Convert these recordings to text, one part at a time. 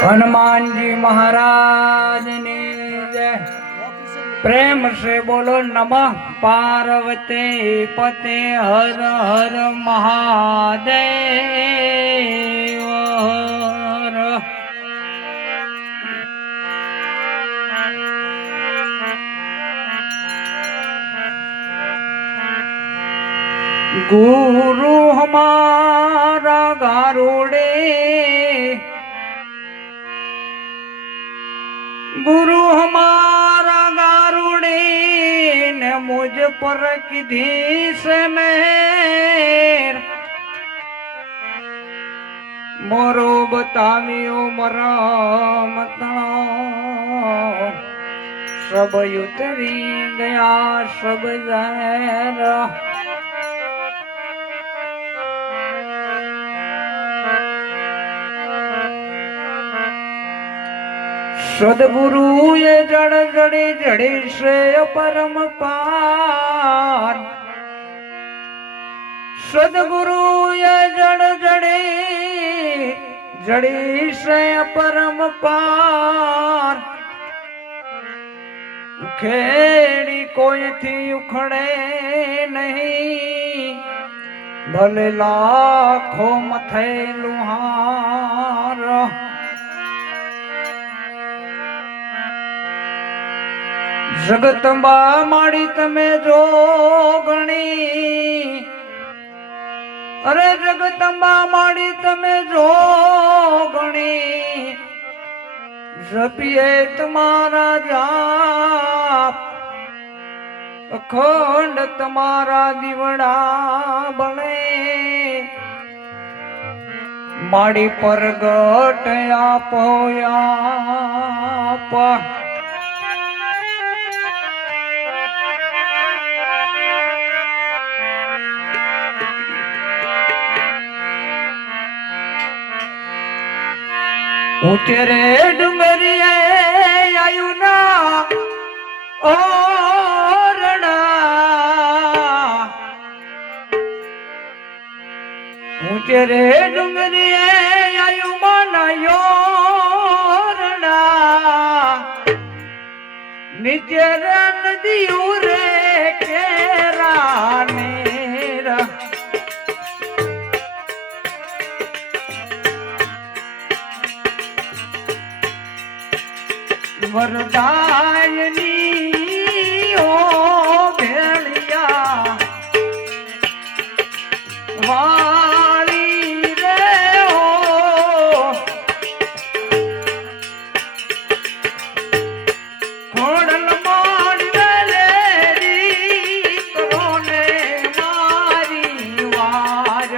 हनुमान जी महाराज ने जय। प्रेम से बोलो नमः पार्वती पते हर हर महादेव हर। गुरु हमारा गारुड़े, गुरु हमारा गारुड़े ने मुझ पर किधी से मेर, मोरो बतावियो मरम तणो, सब उतरी गया सब जहर। सदगुरु ये जड़ जड़े जड़े से परम पार, सदगुरु ये जड़ जड़े जड़ी से परम पार। खेड़ी कोई थी उखड़े नहीं, भले लाखों मथे लुहार। जगतंबा माड़ी तमे जो गणी, अरे जगतंबा माड़ी तमे जो गणी, जपिए तुम्हारा जाप, अखंड तुम्हारा दीवड़ा बने। माड़ी पर गट आप ऊंचे रे डुंगरिए आयु ना ओरड़ा, ऊंचे रे डुंगरिए आयु माना योरड़ा, नीचे रन दियू रे केरा नेरा। वरदायनी ओ भेड़िया वाली रे हो, खोड़ल मार वेलेरी करोने मारी वार।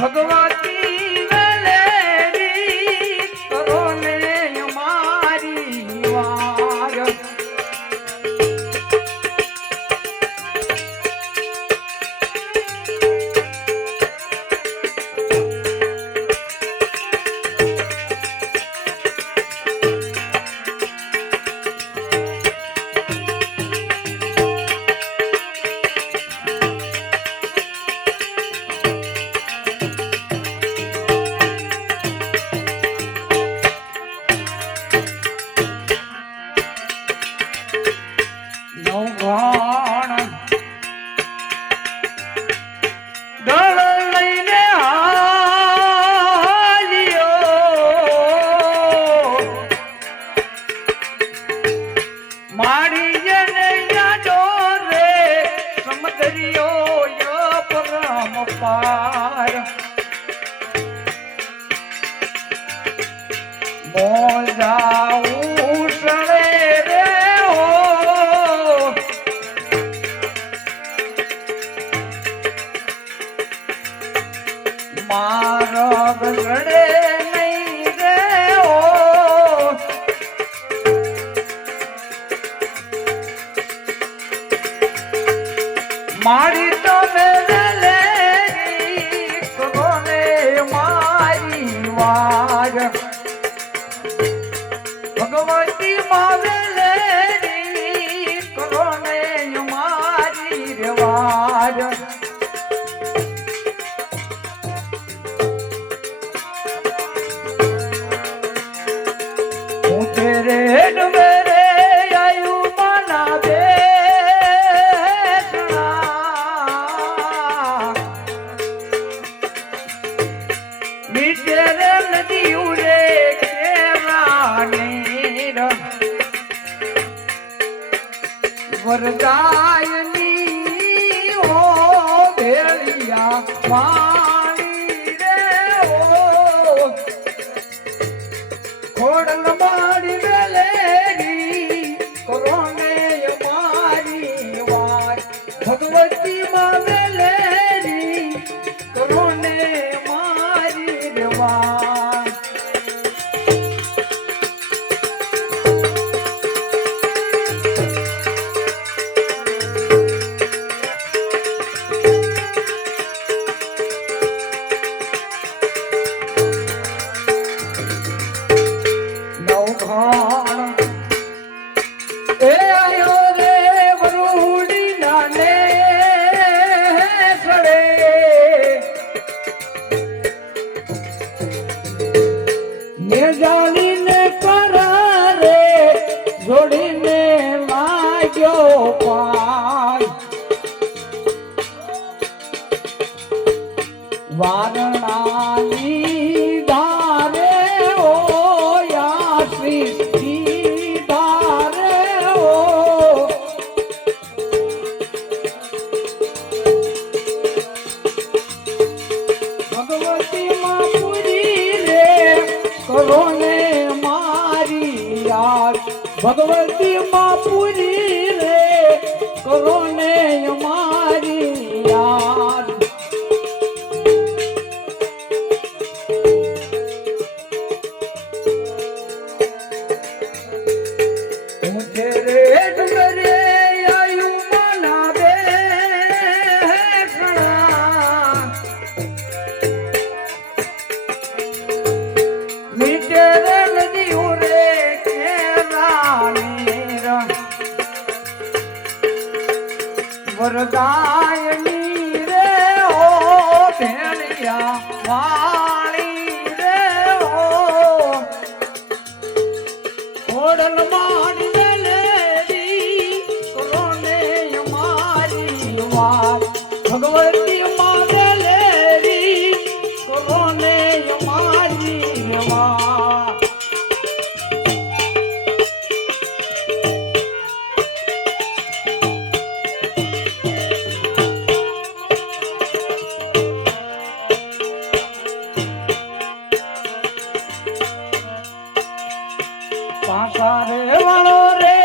भगवती मारग लड़े नहीं रे ओ, मारी तो मेरे लेगी कोने मारी वार। भगवती मावे लेगी कोने मारी वार। રે ડુંગરે આયુ માના બેસણા મીઠે રે નદી ઉરે કેરાની વરદાયની ઓ ભેળિયા પાણી રે ઓ ખોડલ મારી વેલેરી કોરોને મારી વાત ભગવતી માં વેલેરી કોરોને મારી વાત એ આયો રે વરુડી નાને સડે ને જાણીને કરા રે જોડીને લાગ્યો પાય વારણાની ધારે ઓ યાત્રી ધારે ઓ ભગવતી માં પૂરી રે કરોને મારી યાદ ભગવતી માં પૂરી રે કરોને મારી યાદ રે ડુંગરે આયુ માના બેસણા મીઠે રે નદી ઉરે કેરાની વરદાયની રે ઓ ભેળિયા વાળી રે ઓ ખોડલ મારી ભગવતી માં વેલેરી કોરોને મારી વાત પાસા રે વાળો રે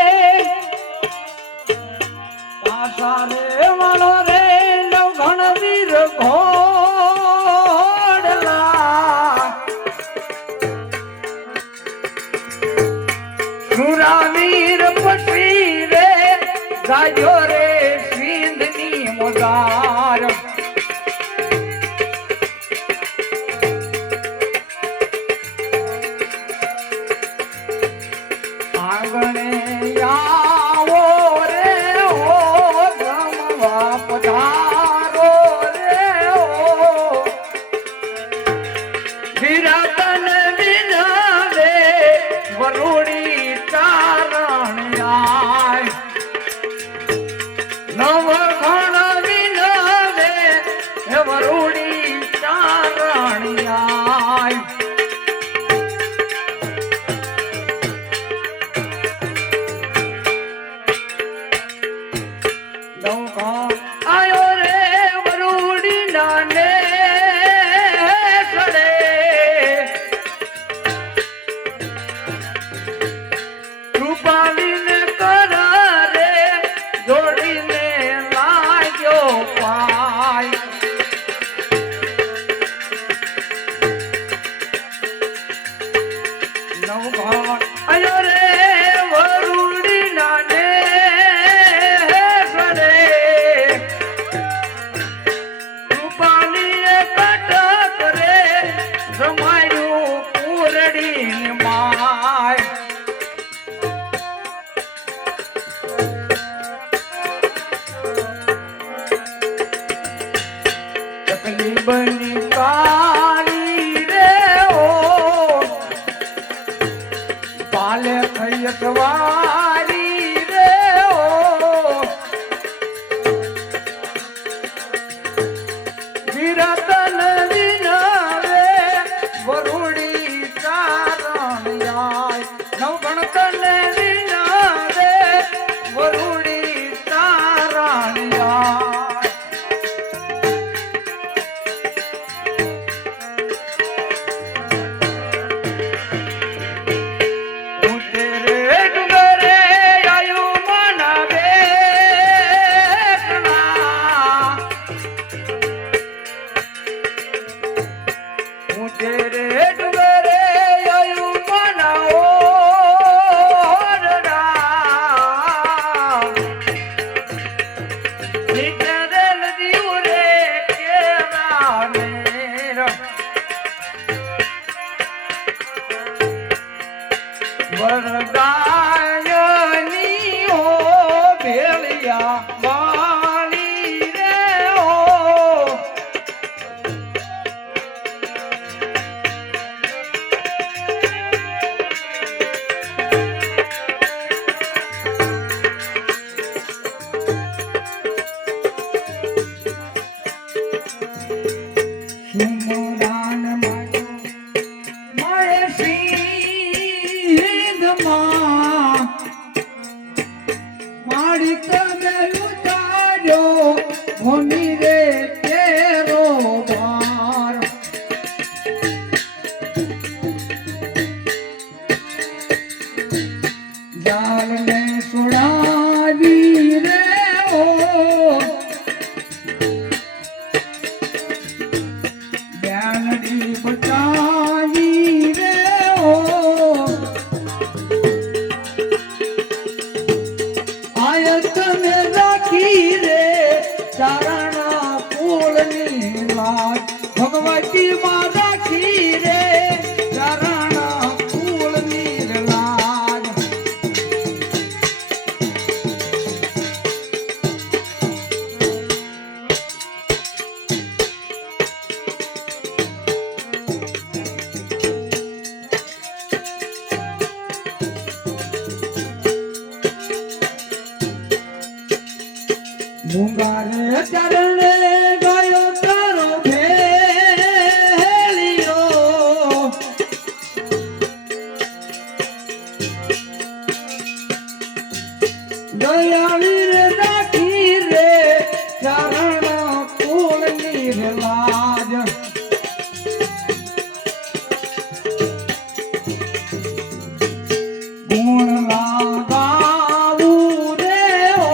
પાસા રે વાળો રે ઘણવીર ઘોડલા સુરાવીર પટવી રે ગાજો રે સિંધની મોજાર આંગણે આવો રે ઓ જમવા પધારો રે ઓ વિરાતન વિનાવે વરુડી ચારણ આય નવ ઘણ વિનાવે વરુડી ચારણ આય આયો રે વરુડી નાને સડે રૂપાલીને કરા રે જોડીને લાગ્યો પાય નવઘણ આયો રે વરુડી નાને બની કાળી રે ઓ ડુંગરે આયુ મનાવો વરદાયની હો ભેળિયા વાળી રે હો સુમરાન મળે સિંહમાં મારી તમે ઉતાર્યો ભૂમિ રે તેરો ભાર જાલને છોડાવી રે ઓ જ્ઞાનની બચાવી રે ઓ આયત ને રાખી રે ચારણા કુળની લાજ ભગવતી માં રાખી રે ચારણા કુળની લાજ મુંગારે ચરણે ગયો તારો ભેળિયો દયાળી રે રાખી રે ચરણ કુળની લાજ ગુણ લાગાવું રે ઓ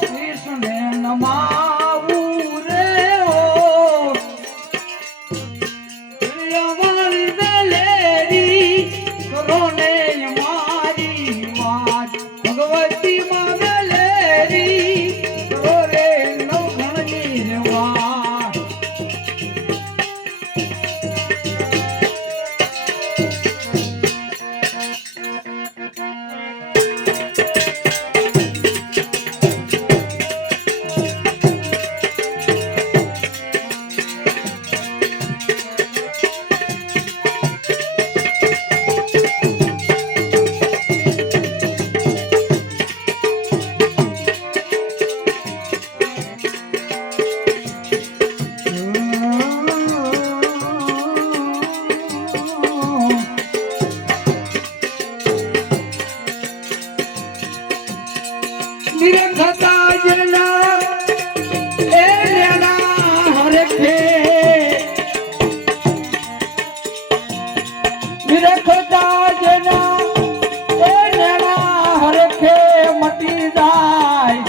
કૃષ્ણ નમાવું રે ઓ પ્રિયવાળી વેલેરી કરોને મારી વાત ભગવતી માં વેલેરી કરો રે નવઘણની વાત નિરખતા જના એ લેના હરખે નિરખતા જના એ લેના હરખે મટી જાય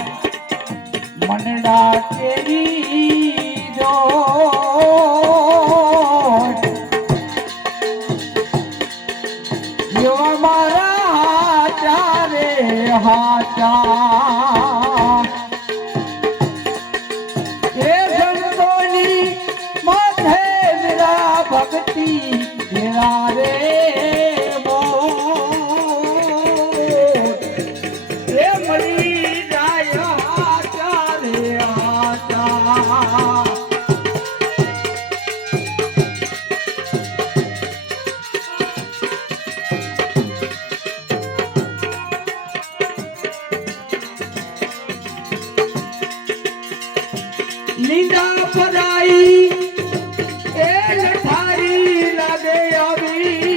મનડા કેરી દો એવા મારા ચારે હાચા એ સંતોની માથે મેરા ભક્તિ મેરા રે એ મળી જાય હાચા રે હાચા નિંદા પરાઈ એ લઠારી લાગે આવી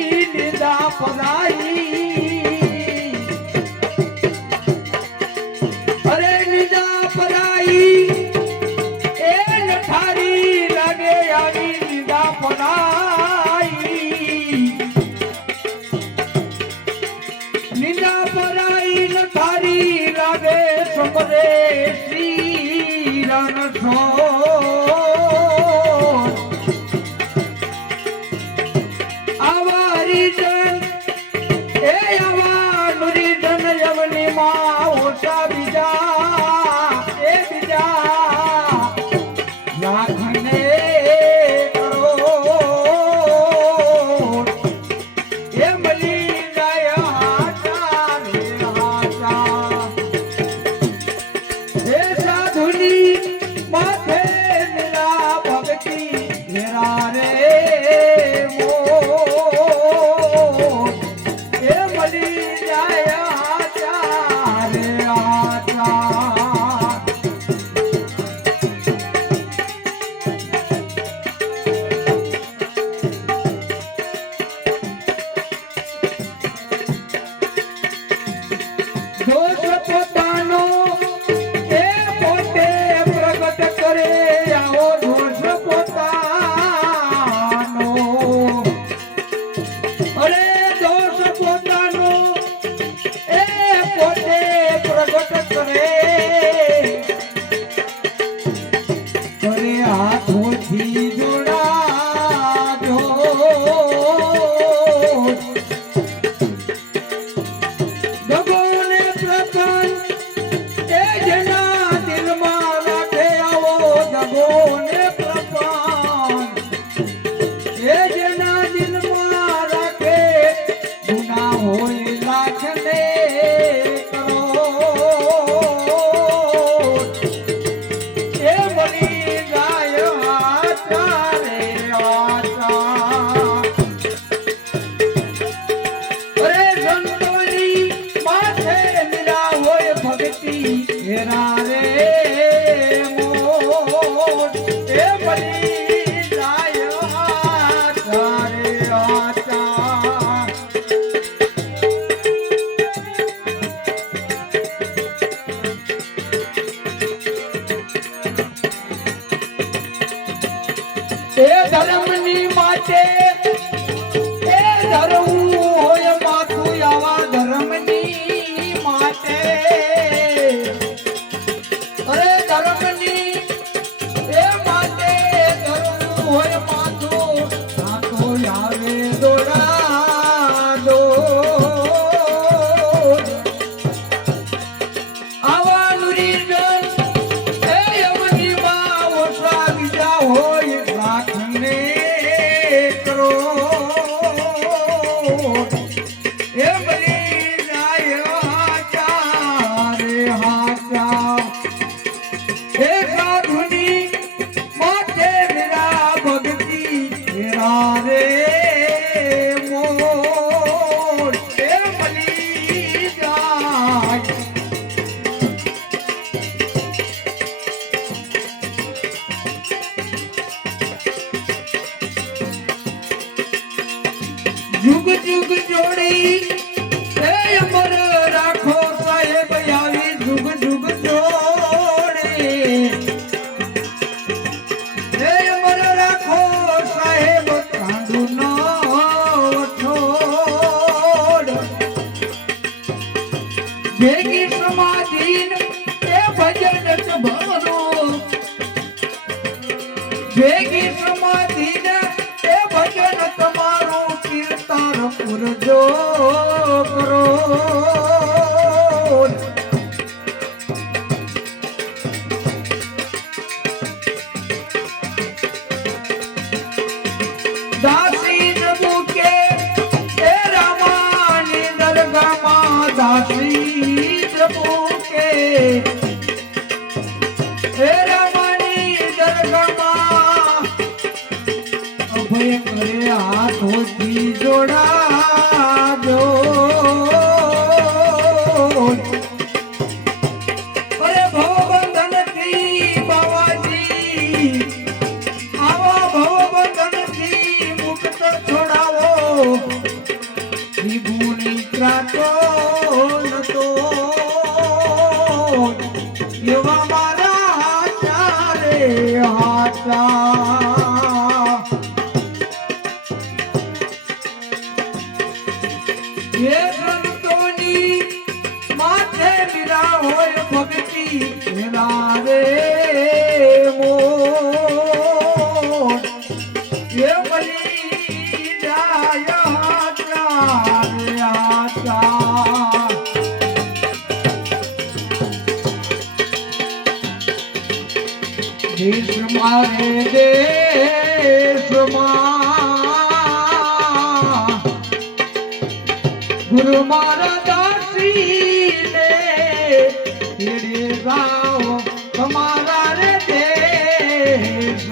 રે દોડા દો આવાનું રીઝન એ યમની માં ઓછા બીજા હોય લાખને કરો એ બની જાય હાચા રે હાચા એ સાધુની માથે મેરા ભક્તિ તેરા રે મોર એ બની જાય जुग जुग जोड़ी ए अमर राखो साहेब यावी जुग जुग जोड़े ए अमर राखो साहेब कांडू नो छोड़ भेगी समाधीन ए भजन भरो भेगी समाधीन ए भजन તમારો કીર્તન પુરજો કરો દાસી પ્રભુ કે હે રામાની દરગાહમાં દાસી પ્રભુ કે હે રામાની દરગાહમાં અભય કરે હાથોથી જોડાજો અરે ભવબંધનથી બાવાજી આવા ભવબંધનથી મુક્ત છોડાવો વિભુની ત્રાતો નતો એવા મારા હાચા રે હાચા ये संतोनी माथे मिला होय भक्ति तेरा रे मोर ये बली जाया आचा देश मारे देश गुरु मारा दासी ने तेरे गाँव हमारा रे देश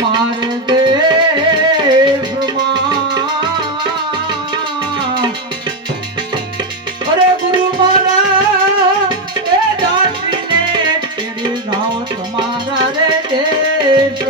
मार देश अरे गुरु मारा ए दासी ने तेरे गाँव हमारा रे देश